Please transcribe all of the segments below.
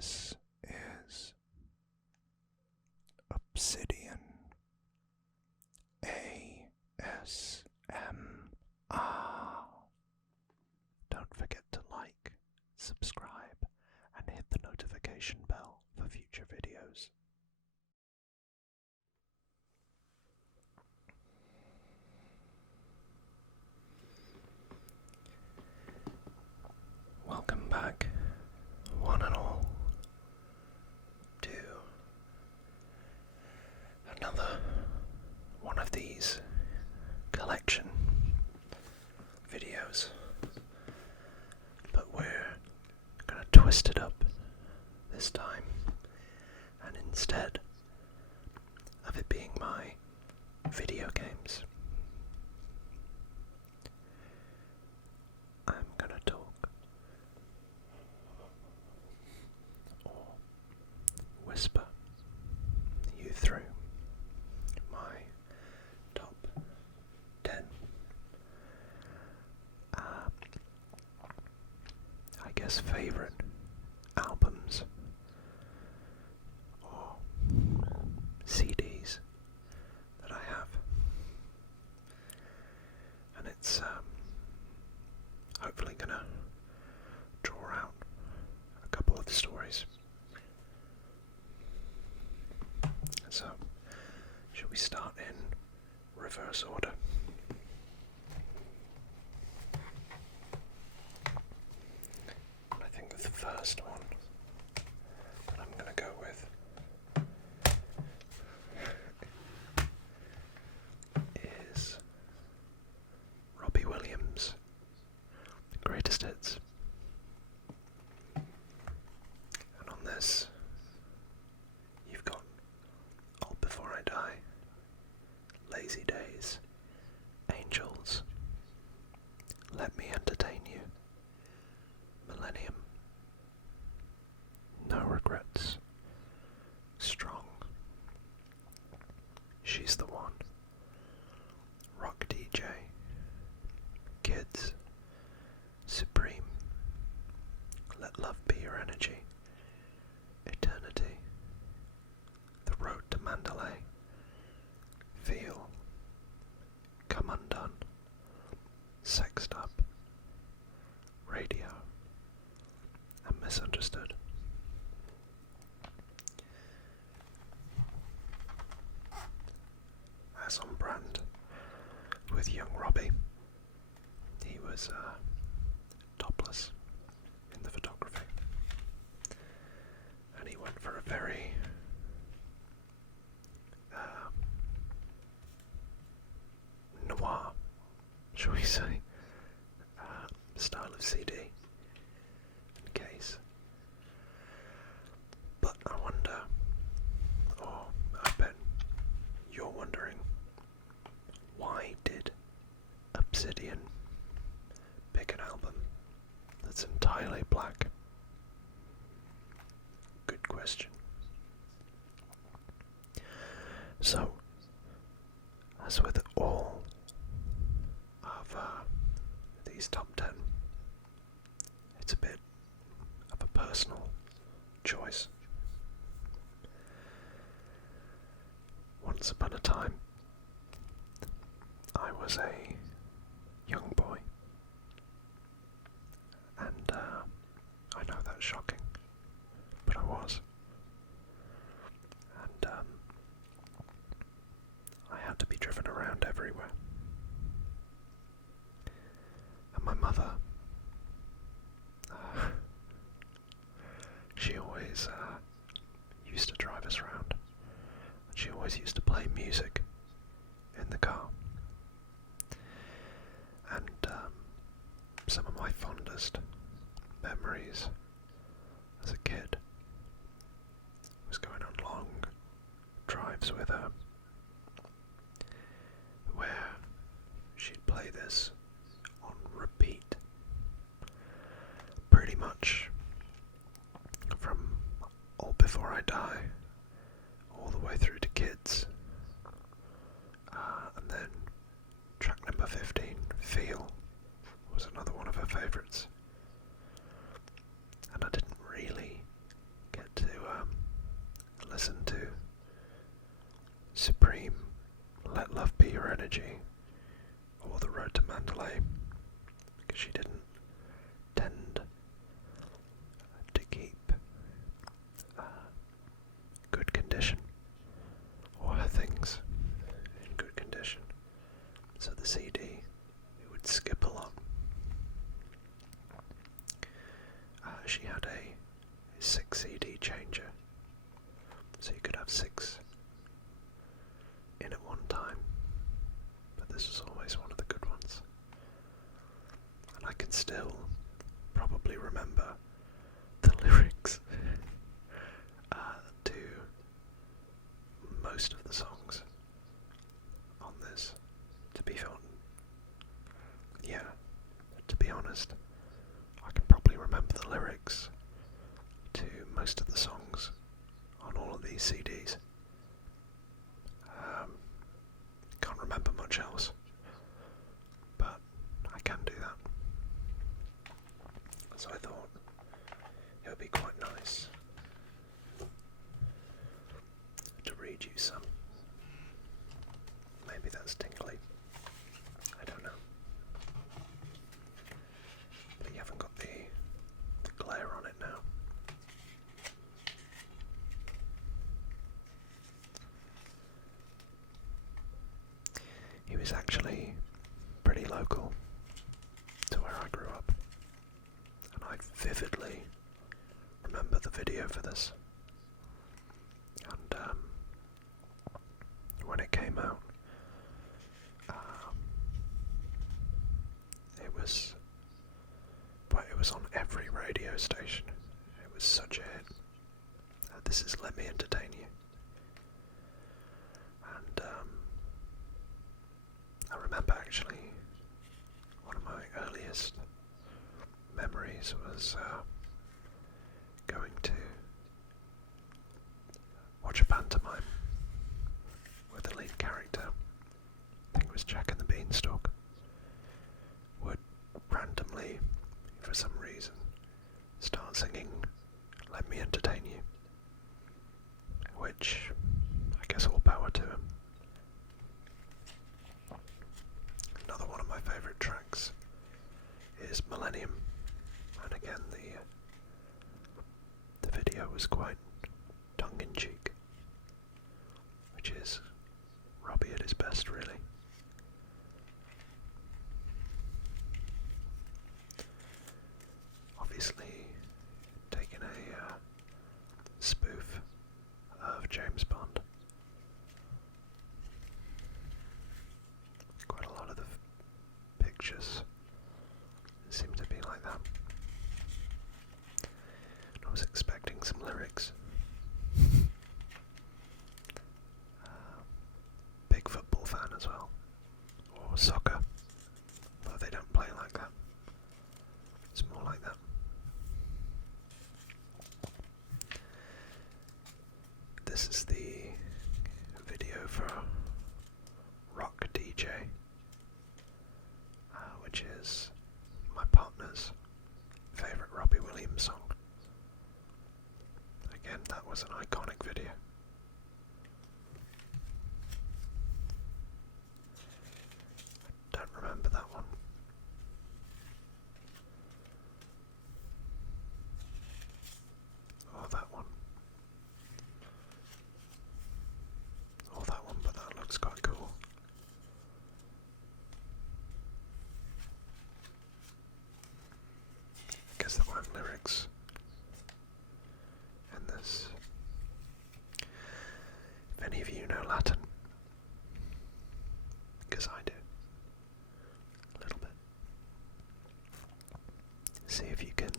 This is Obsidian ASMR. Don't forget to like, subscribe, and hit the notification bell for future videos. Welcome back, one and all, to another one of these collection videos, but we're gonna twist it up this time, and instead of it being my video games, I'm gonna talk or whisper you through my top 10 I guess favorite albums or CDs that I have, and it's hopefully gonna draw out a couple of stories. So, shall we start in reverse order? I think the first one that I'm going to go with is Robbie Williams' Greatest Hits. And on this, you've got All Before I Die, Lazy Days, Angels, Let Me Entertain You, Millennium, No Regrets, Strong, She's the One, Rock DJ, Kids, Supreme, Let Love Be Your Energy, Eternity, The Road to Mandalay, Feel, Come Undone, Sexed Up, Radio, and Misunderstood. As on brand with young Robbie, he was topless in the photography, and he went for a very noir, shall we say, style of CD and case. But I wonder, or I bet you're wondering, why did Obsidian pick an album that's entirely black? Good question. So, as with all of these top 10, it's a bit of a personal choice. Once upon a time, I was a young boy, and I know that's shocking, but I was, and I had to be driven around everywhere. And my mother, she always used to drive us around, and she always used to play music in the car. And some of my fondest memories as a kid was going on long drives with her, where she'd play this on repeat, pretty much from All Before I Die all the way through to Kids, and then track number 15, Feel, was another one of her favourites, and I didn't really she had a 6 CD changer, so you could have 6 in at one time, but this was always one of the good ones. And I can still probably remember the lyrics to most of the songs on this. To be honest, I can probably remember the lyrics to most of the songs on all of these CDs. Can't remember much else, but I can do that. So I thought it would be quite nice to read you some. Maybe that's tingly. I don't know. But you haven't got the glare on it now. He was actually pretty local to where I grew up, and I vividly remember the video for this. And when it came out, it was on every radio station. It was such a hit. This is Let Me Entertain You. And I remember actually one of my earliest memories was going to watch a pantomime where the lead character, I think it was Jack and the Beanstalk, would randomly, for some reason, start singing Let Me Entertain You, which I guess all power to him. Another one of my favourite tracks is Millennium, and again the video was quite tongue-in-cheek, which is Robbie at his best, really. Obviously taking a spoof of James Bond. Quite a lot of the pictures seem to be like that. I was expecting some lyrics. Big football fan as well, or soccer, though they don't play like that. It's more like that. This is the video for Rock DJ, which is my partner's favourite Robbie Williams song. Again, that was an iconic video. I don't remember that one. Or that one. Or that one, but that looks quite cool. I guess there weren't lyrics in this. If any of you know Latin, because I do, a little bit, see if you can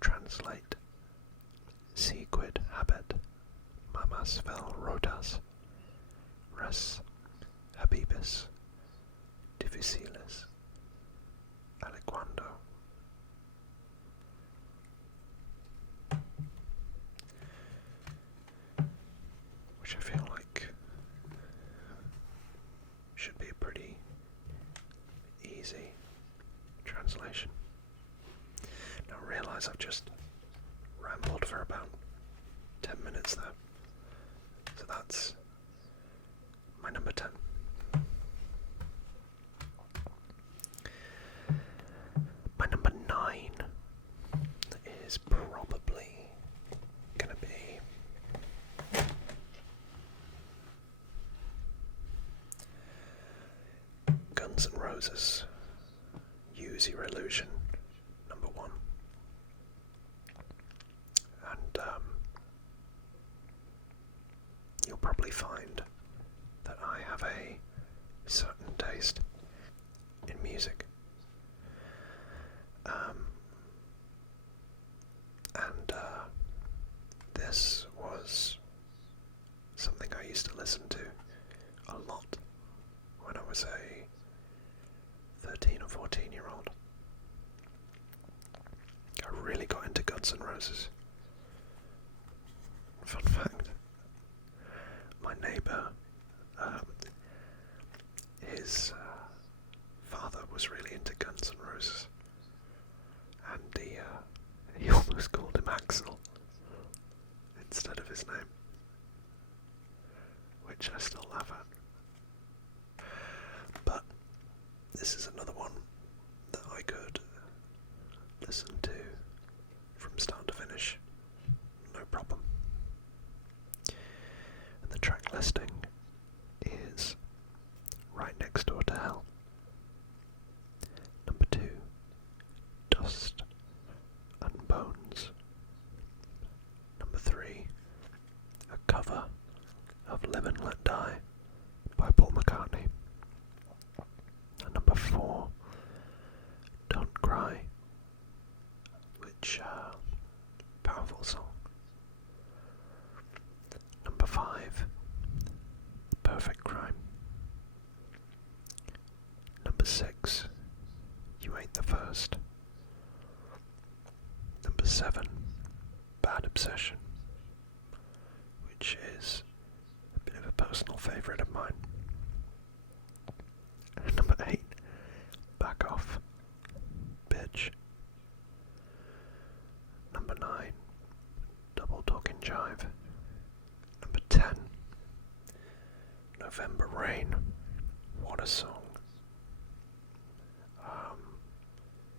translate Si quid habet mamas vel rotas res habibus difficilis aliquando. Which I feel like should be a pretty easy translation. Now I realise I've just rambled for about 10 minutes there. So that's my number 10. My number 9 is probably gonna be Guns N' Roses, Use Your Illusion, number 1. find that I have a certain taste in music. This was something I used to listen to a lot when I was a 13 or 14-year-old. I really got into Guns N' Roses. Fun fact, my neighbour, his father was really into Guns N' Roses, and he almost called him Axel instead of his name, which I still laugh at. But this is another one that I could listen to from start to finish, no problem. And the track listing is Right Next Door to Hell. Number 2, Dust and Bones. Number 3, a cover of Live and Let Die by Paul McCartney. And number 4, Don't Cry, which powerful song. Number 5, Perfect Crime. Number 6, You Ain't the First. Number 7, Bad Obsession, which is a bit of a personal favourite of mine. And number 8, Back Off, Bitch. Number 9, Double Talking Jive. Number 10, November Rain. What a song.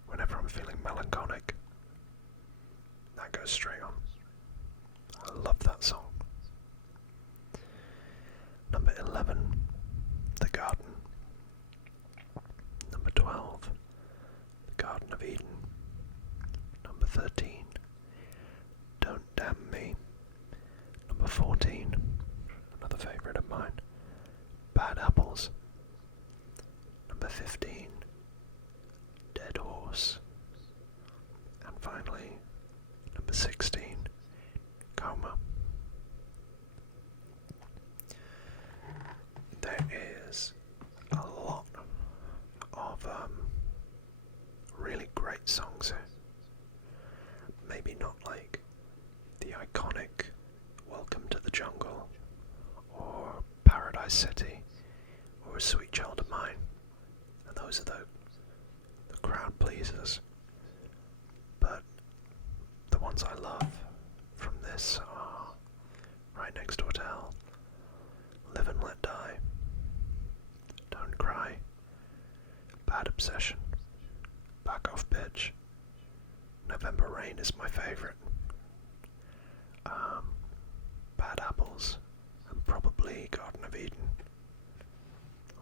Whenever I'm feeling melancholic, that goes straight on. I love that song. Number 11, The Garden. Number 12, The Garden of Eden. Number 13, Don't Damn Me. Number 14, another favourite of mine, Bad Apples. Number 15, Dead Horse. And finally, number 16, Coma. There is a lot of really great songs here. Maybe not like the iconic Welcome to the Jungle or Paradise City or Sweet Child of Mine, and those are the crowd pleasers. But the ones I love from this are Right Next Door to Hell, Live and Let Die, Don't Cry, Bad Obsession, Back Off Bitch, November Rain is my favourite, Bad Apples, and probably Garden of Eden,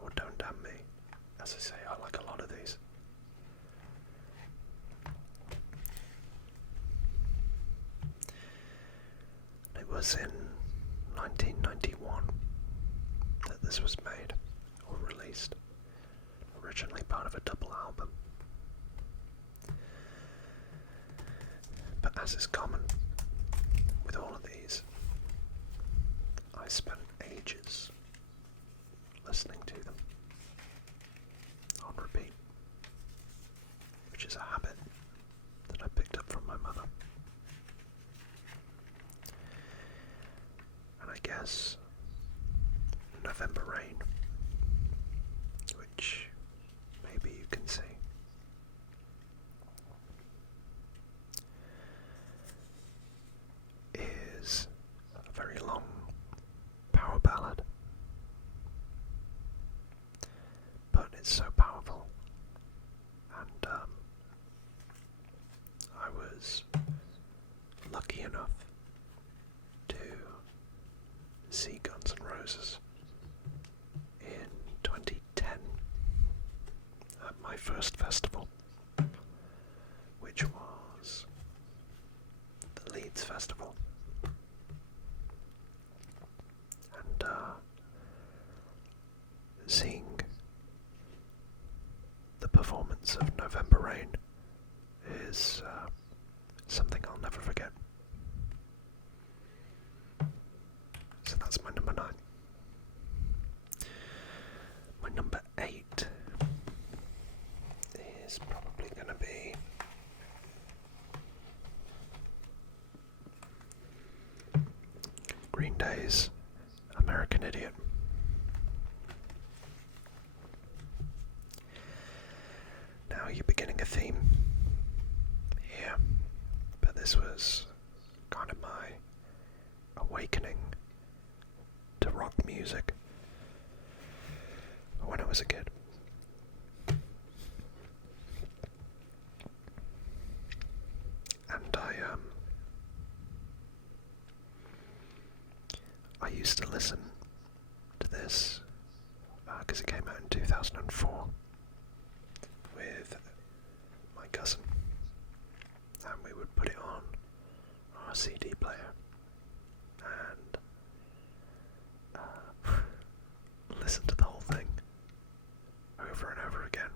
or Don't Damn Me. As I say, I like a lot of these. It was in 1991 that this was made, or released, originally part of a double album. But as is common with all of these, I spent ages listening to them on repeat, which is a habit that I picked up from my mother. And I guess November Rain, which maybe you can see, is a very long power ballad, but it's so powerful, and I was lucky enough to see Guns N' Roses was something I'll never forget. So that's my number 9. My number 8 is probably going to be Green Day's American Idiot. Now you're beginning a theme here, but this was kind of my awakening to rock music when I was a kid. And I used to listen to this because it came out in 2004 with my cousin, and we would put it on our CD player and listen to the whole thing over and over again.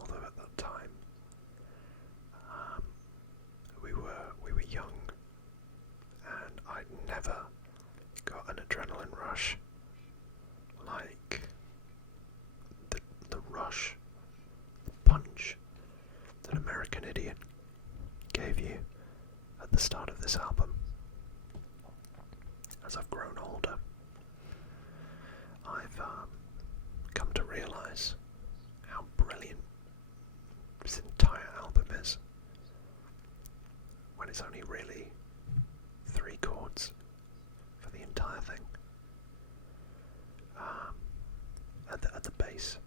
Although at that time we were young, and I'd never got an adrenaline rush like the rush, the punch that American Idiot gave you at the start of this album. As I've grown older, I've come to realise how brilliant this entire album is, when it's only really 3 chords for the entire thing. At the base,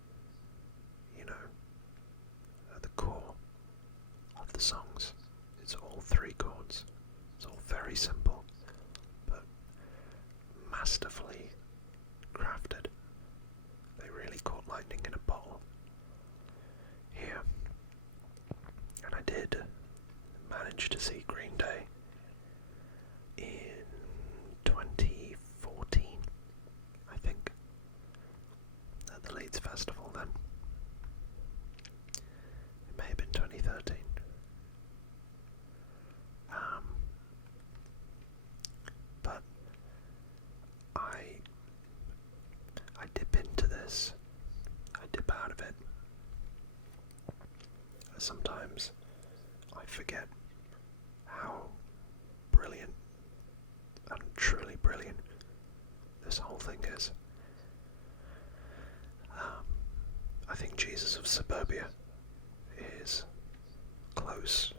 you know, at the core of the songs, it's all 3 chords. It's all very simple, but masterfully crafted. They really caught lightning in a bottle here. And I did manage to see Green Day in 2014, I think, at the Leeds Festival then. It may have been 2013. But I dip into this, I dip out of it. Sometimes I forget how brilliant and truly brilliant this whole thing is. I think Jesus of Suburbia is close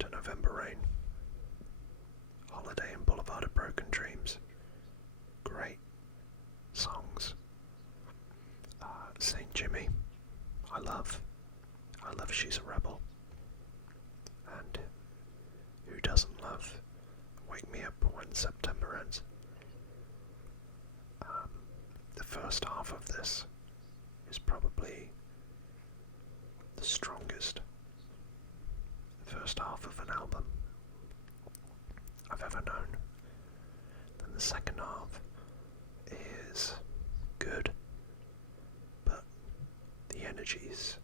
to November Rain. Holiday and Boulevard of Broken Dreams. Great songs. St. Jimmy, I love She's a Rebel. And who doesn't love Wake Me Up When September Ends? The first half of this is probably the strongest first half of an album I've ever known. Then the second half is good, but the energy's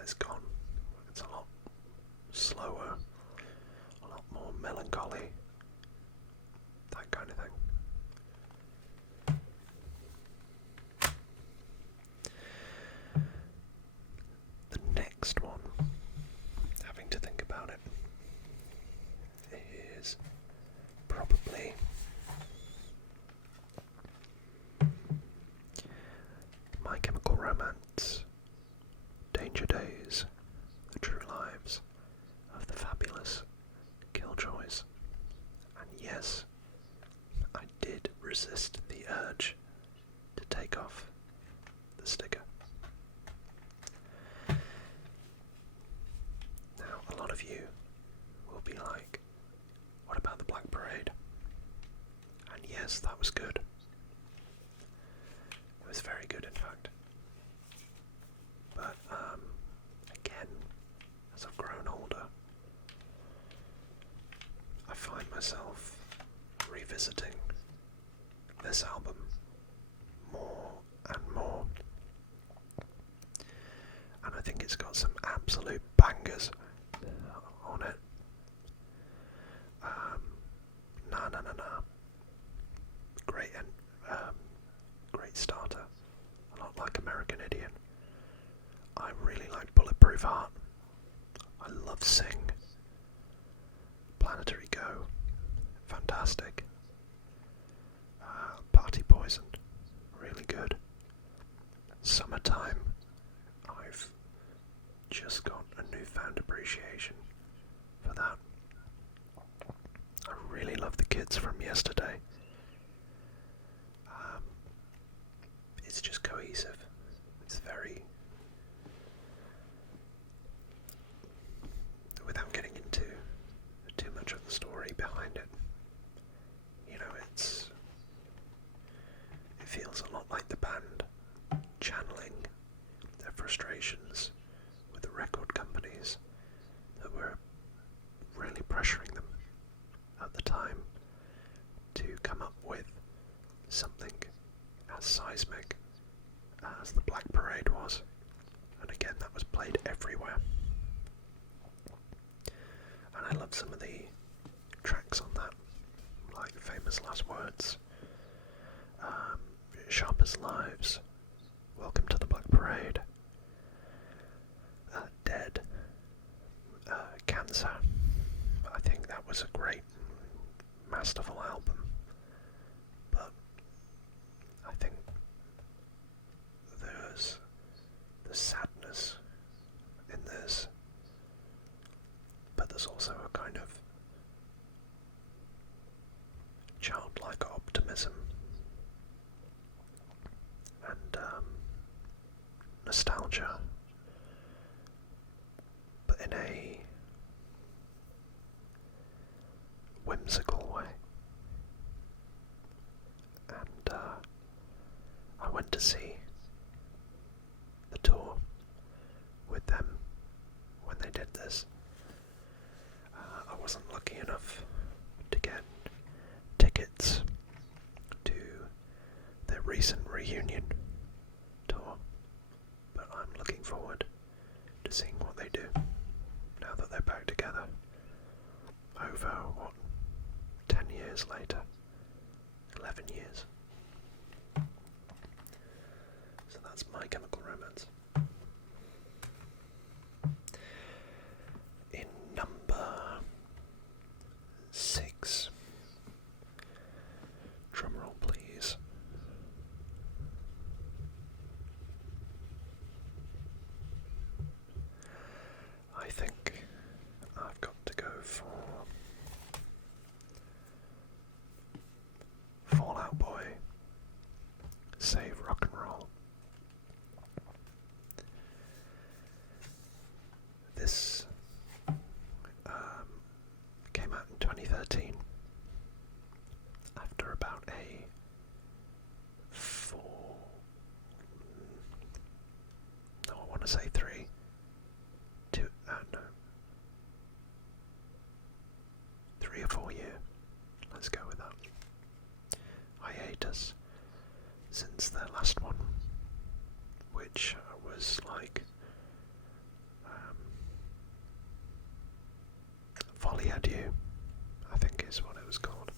it's gone. It's a lot slower, a lot more melancholy, that kind of thing. The next one, having to think about it, is probably My Chemical Romance, Danger Days, The True Lives of the Fabulous Killjoys. And yes, I did resist the urge to take off the sticker. Now, a lot of you will be like, what about the Black Parade? And yes, that was good. It was very good, in fact. But, again, as I've grown older, I find myself revisiting this It's got some absolute bangers on it. Na Na Na Na. Great great starter. A lot like American Idiot. I really like Bulletproof Heart. I love Sing. Planetary Go. Fantastic. Party Poison. Really good. Summertime. I've just got a newfound appreciation for that. I really love the Kids from Yesterday. It's just cohesive. It's very... Without getting into too much of the story behind it, you know, it feels a lot like the band channeling their frustrations with the record companies that were really pressuring them at the time to come up with something as seismic as the Black Parade was. And again, that was played everywhere. And I love some of the tracks on that, like Famous Last Words, Sharpest Lives, Welcome to the Black Parade, Dead, Cancer. I think that was a great, masterful album. But I think there's the sadness in this, but there's also a kind of childlike optimism and nostalgia, but in a whimsical way. And I went to see the tour with them when they did this. I wasn't lucky enough to get tickets to their recent reunion tour, but I'm looking forward to seeing what they do now that they're back together over, 10 years later? 11 years. So that's My Chemical Romance. In number 6, drumroll please. I think I've got to go for Fall Out Boy, Save Rock and Roll. This came out in 2013 after about a 3 or 4 year, let's go with that, hiatus since their last one, which was like Folie Adieu, I think is what it was called.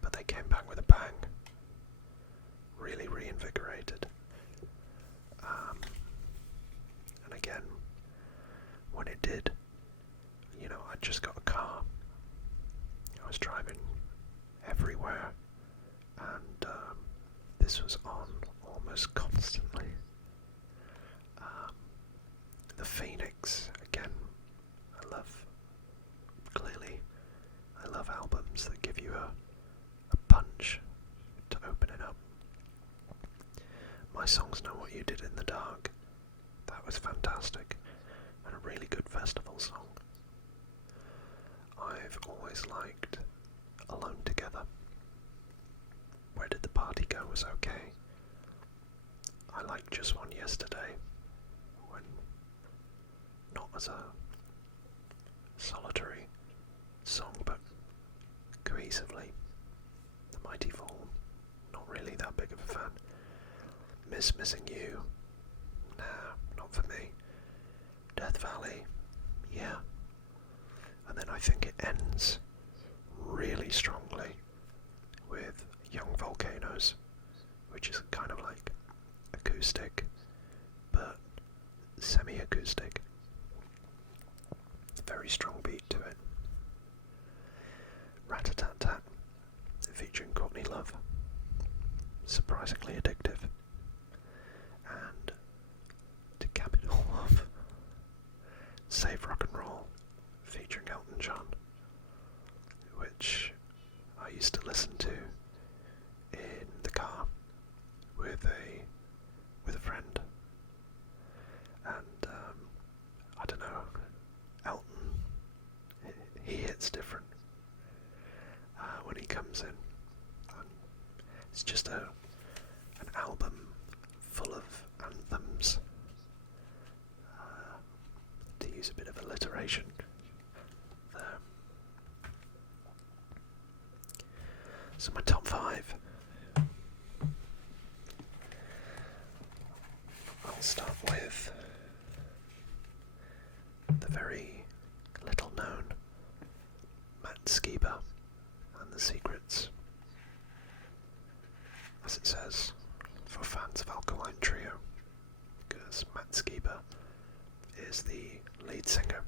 But they came back with a bang, really reinvigorated. And again, when it did, you know, I just got a car. I was driving everywhere, and this was on almost constantly. The Phoenix, again, I love albums that give you a punch to open it up. My Songs Know What You Did in the Dark, that was fantastic, and a really good festival song. I've always liked Alone Together. Where Did the Party Go was okay. I liked Just One Yesterday, when not as a solitary song, but cohesively. The Mighty Fall, not really that big of a fan. Missing You, I think it ends really strongly with Young Volcanoes, which is kind of like acoustic, but semi-acoustic. Very strong beat to it. Rat-a-tat-tat, featuring Courtney Love. Surprisingly addictive. And to cap it all off, Save Rock and Roll, featuring Elton John, which I used to listen to in the car with a friend. And I don't know, Elton, he hits different when he comes in. It's just an album full of anthems, to use a bit of alliteration there. So my top 5. I'll start with the very little known Matt Skiba and the Secrets, as it says, for fans of Alkaline Trio, because Matt Skiba is the lead singer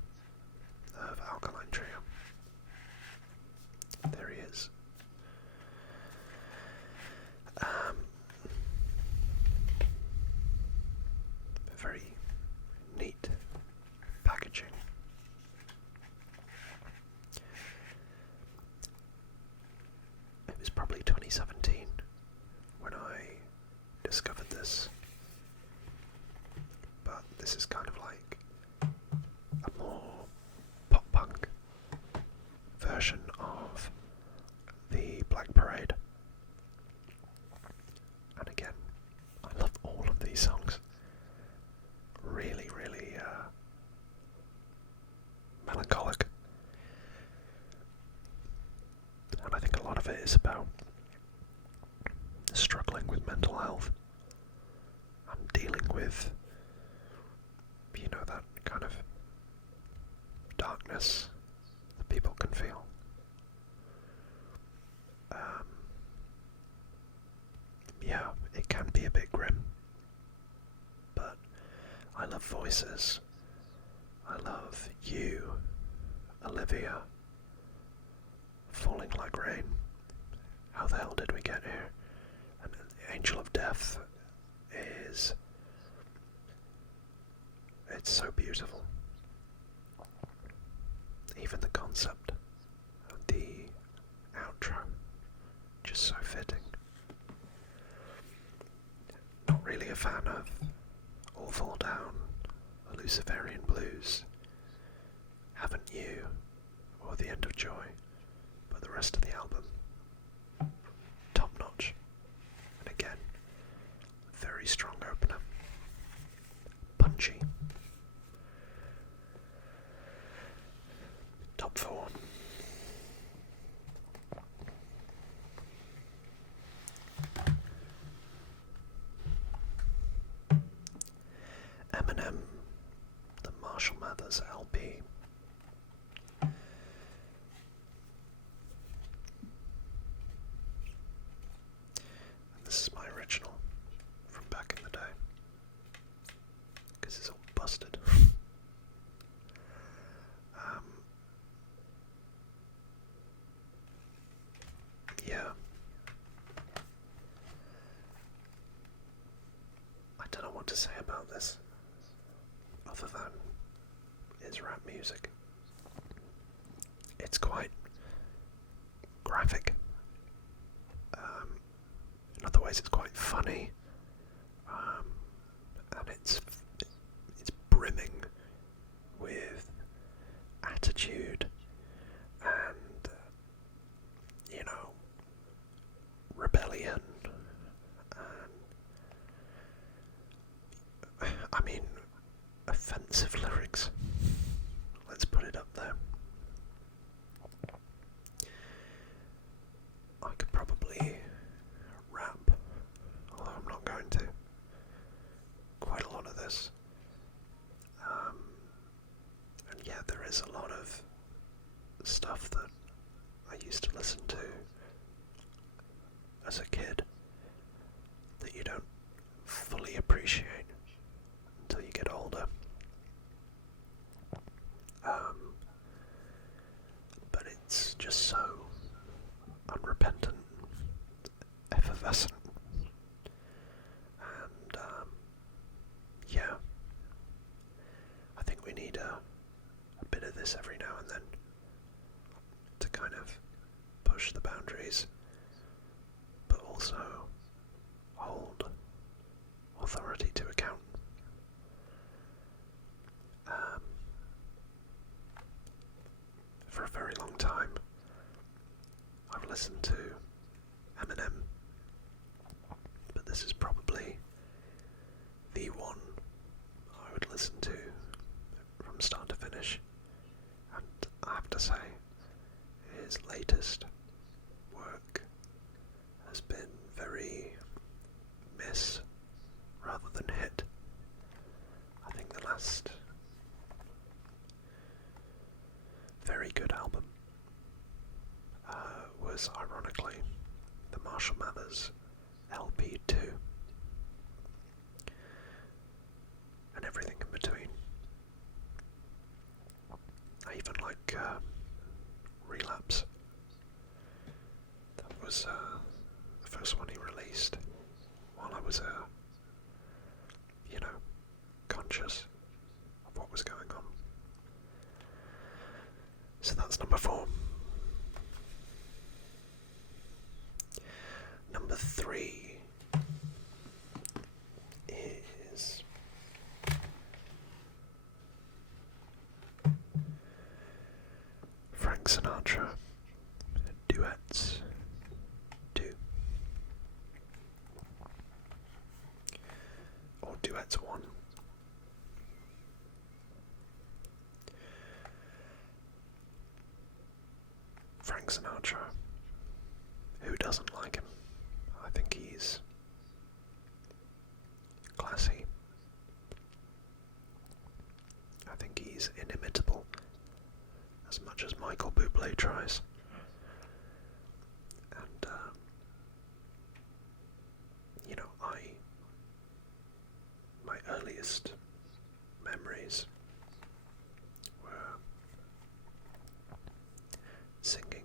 of Alkaline Trio. There he is. Very neat packaging. It was probably 2017 when I discovered this, but this is kind of like a more pop-punk version of the Black Parade. And again, I love all of these songs. Really, really melancholic. And I think a lot of it is about struggling with mental health and dealing with, that kind of darkness that people can feel. Yeah, it can be a bit grim, but I love voices. I love you, Olivia, Falling Like Rain. How the hell did we get here? And Angel of Death it's so beautiful. Even the concept of the outro, just so fitting. Not really a fan of All Fall Down, Luciferian Blues, Haven't You, or The End of Joy, but the rest of the album, top notch. And again, very strong opener, punchy. Top 4. Eminem, the Marshall Mathers LP. And this is my original from back in the day, because it's all busted. Yeah. I don't know what to say about this, other than it's rap music. It's quite graphic. In other ways, it's quite funny, and it's brimming with attitude and rebellion, and I mean offensive lyrics. Let's put it up there. I could probably rap, although I'm not going to. Quite a lot of this. And yeah, there is a lot of this every now and then to kind of push the boundaries, but also hold authority to account. For a very long time, I've listened to Eminem, but this is probably the one I would listen to from start to finish, and I have to say, his latest work has been very miss rather than hit. I think the last very good album was, ironically, the Marshall Mathers LP2, and everything in between. I even like Relapse. That was the first one he released while I was conscious of what was going on. So that's number 4. Number 3 is Frank Sinatra, Duets 2, or Duets 1. Frank Sinatra, who doesn't like him? I think he's classy. I think he's inimitable, as much as Michael Bublé tries. And, my earliest memories were singing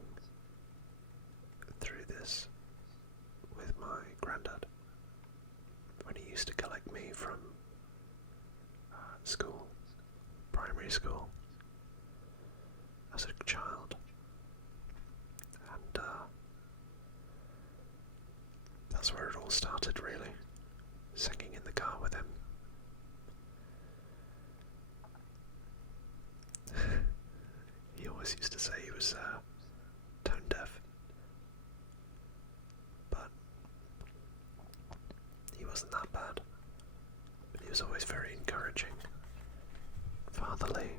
through this with my granddad when he used to collect me from school, primary school, as a child, and that's where it all started, really, singing in the car with him. He always used to say he was tone deaf, but he wasn't that bad. But he was always very encouraging, fatherly,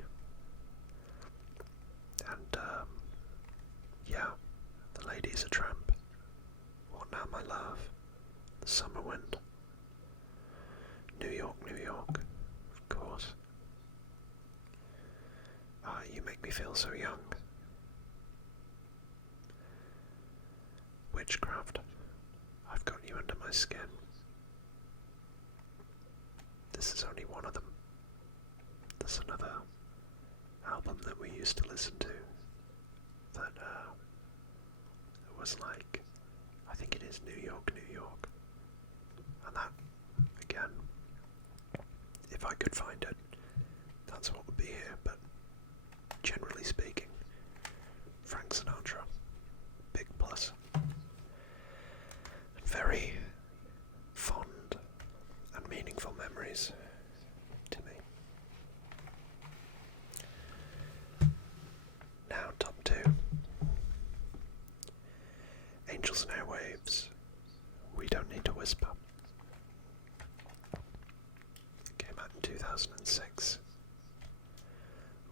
and The Lady's a Tramp, What Now My Love, The Summer Wind, New York, New York, of course. You Make Me Feel So Young, Witchcraft, I've Got You Under My Skin. This is only one of them. There's another album that we used to listen to that was like, I think it is New York, New York. And that, again, if I could find it, that's what would be here, but generally speaking, Frank Sinatra, big plus. And very fond and meaningful memories to me. Now, top 2. Angels and Airwaves, We Don't Need to Whisper. It came out in 2006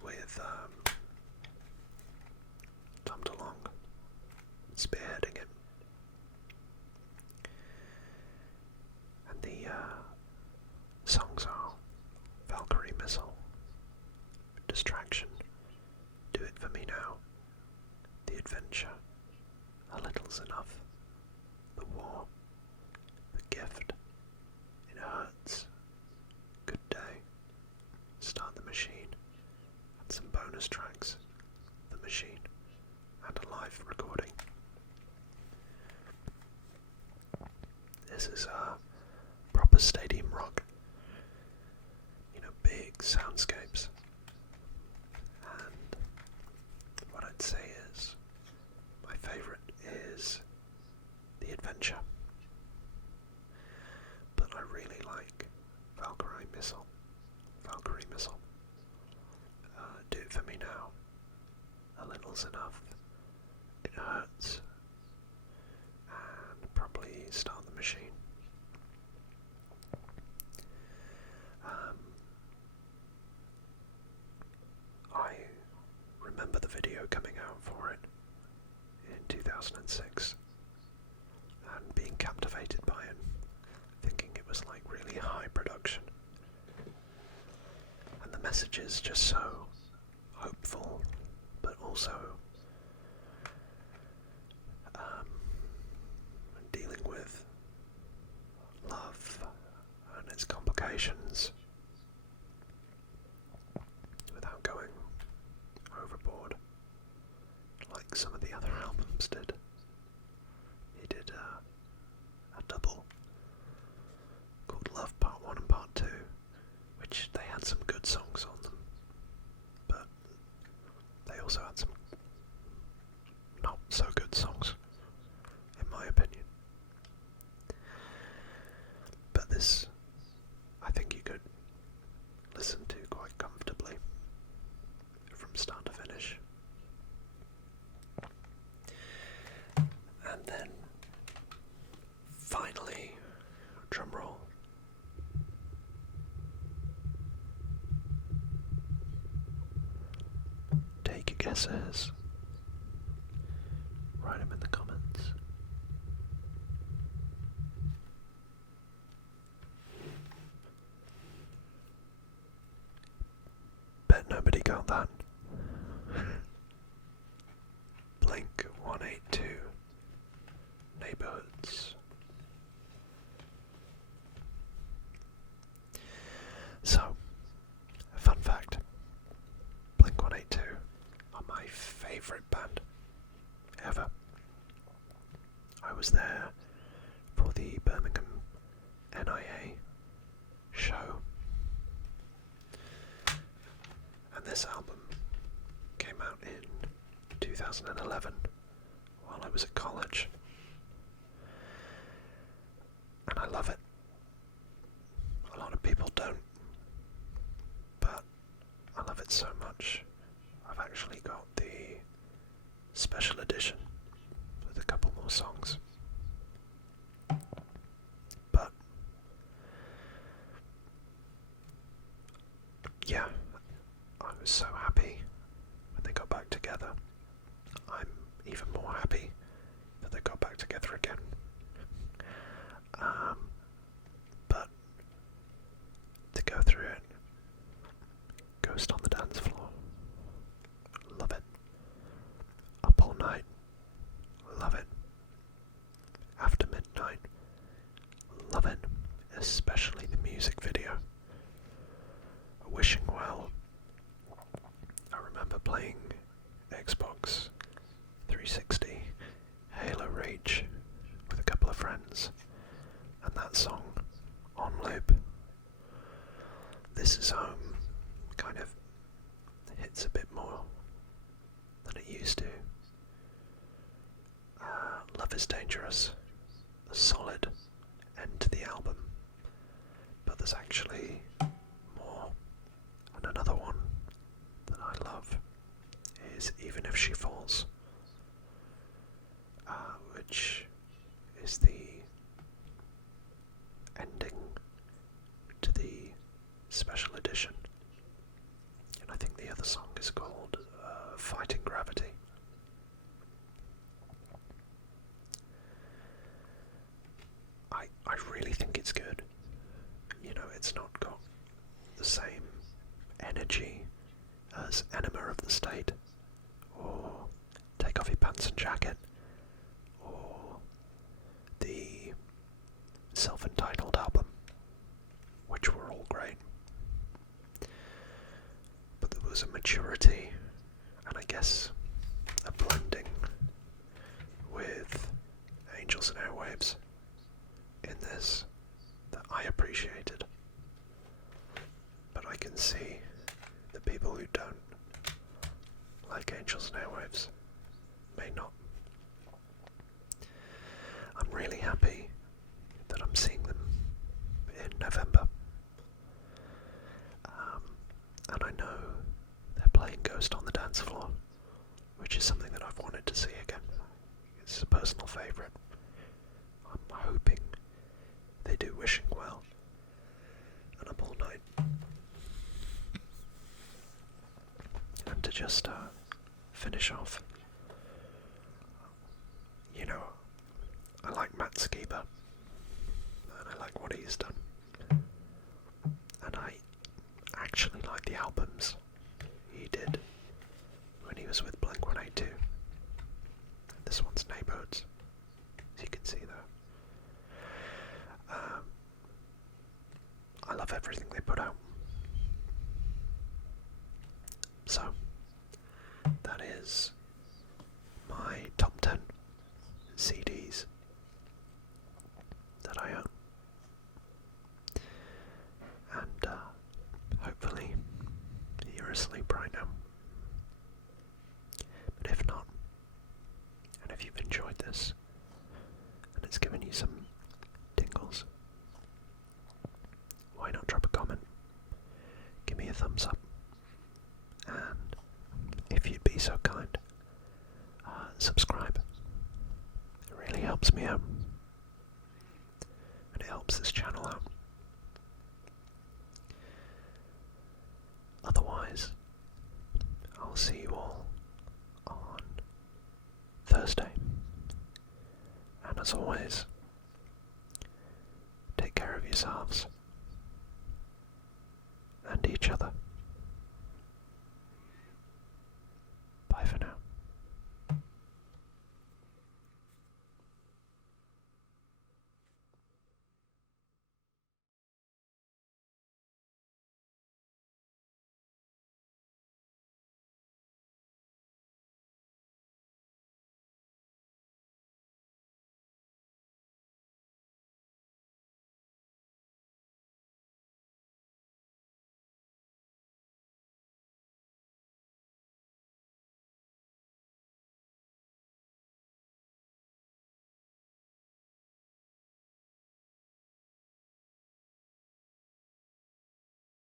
with Tom DeLonge spearheading it. And the songs are Valkyrie Missile, Distraction, Do It For Me Now, The Adventure, A Little's Enough, The War, The Gift, It Hurts, Good Day, Start the Machine, and some bonus tracks, The Machine, and a live recording. feels enough, it hurts, and probably start the machine. I remember the video coming out for it in 2006 and being captivated by it, thinking it was like really high production. And the message is just so hopeful, but also dealing with love and its complications without going overboard like some of the other albums did. He did a double called Love Part 1 and Part 2, which they had some good songs on them, but they also had some not so good songs, in my opinion. But this, I think you could listen to quite comfortably from start to finish. And then, finally, drumroll. Take your guesses. Write them in the comments. Bet nobody got that. Blink 182. Neighborhoods. So, fun fact. Blink 182 are my favourite band ever. I was there for the Birmingham NIA show, and this album came out in 2011 while I was at college, and I love it. A lot of people don't, but I love it so much. I've actually got the special edition with a couple more songs. But yeah, I was so happy when they got back together. I'm even more happy that they got back together again. But to go through it, Ghost on the Dance Floor, love it. Up All Night, love it. After Midnight, love it, especially the music video. Wishing Well, I remember playing Xbox 360 Halo Reach with a couple of friends, and that song on loop. This Is Home kind of hits a bit more than it used to. Love Is Dangerous, a solid end to the album, but there's actually more. And another one that I love is Even If She Falls, which is the ending to the special edition, and I think the other song is called Fighting Gravity. I really think it's good. You know, it's not got the same energy as Enema of the State, or Take Off Your Pants and Jacket, or the self-entitled album, which were all great. But there was a maturity, and I guess a blending with Angels and Airwaves in this that I appreciated. But I can see the people who don't like Angels and Airwaves may not. I'm really happy that I'm seeing them in November. And I know they're playing Ghost on the Dance Floor, which which is something that I've wanted to see again. It's a personal favourite. I'm hoping they do Wishing Well and Up All Night. And to just finish off, you know, I like Matt Skiba, and I like what he's done, and I actually like the albums he did when he was with Blink-182. This one's Neighbourhoods, as you can see there. I love everything they put out. So, that is my top 10 CDs that I own. And hopefully you're asleep right now. But if not, and if you've enjoyed this, and it's given you some tingles, why not drop a comment? Give me a thumbs up. And if you'd be so kind, subscribe. It really helps me out. And it helps this channel out. Otherwise, I'll see you all on Thursday. And as always, take care of yourselves and each other.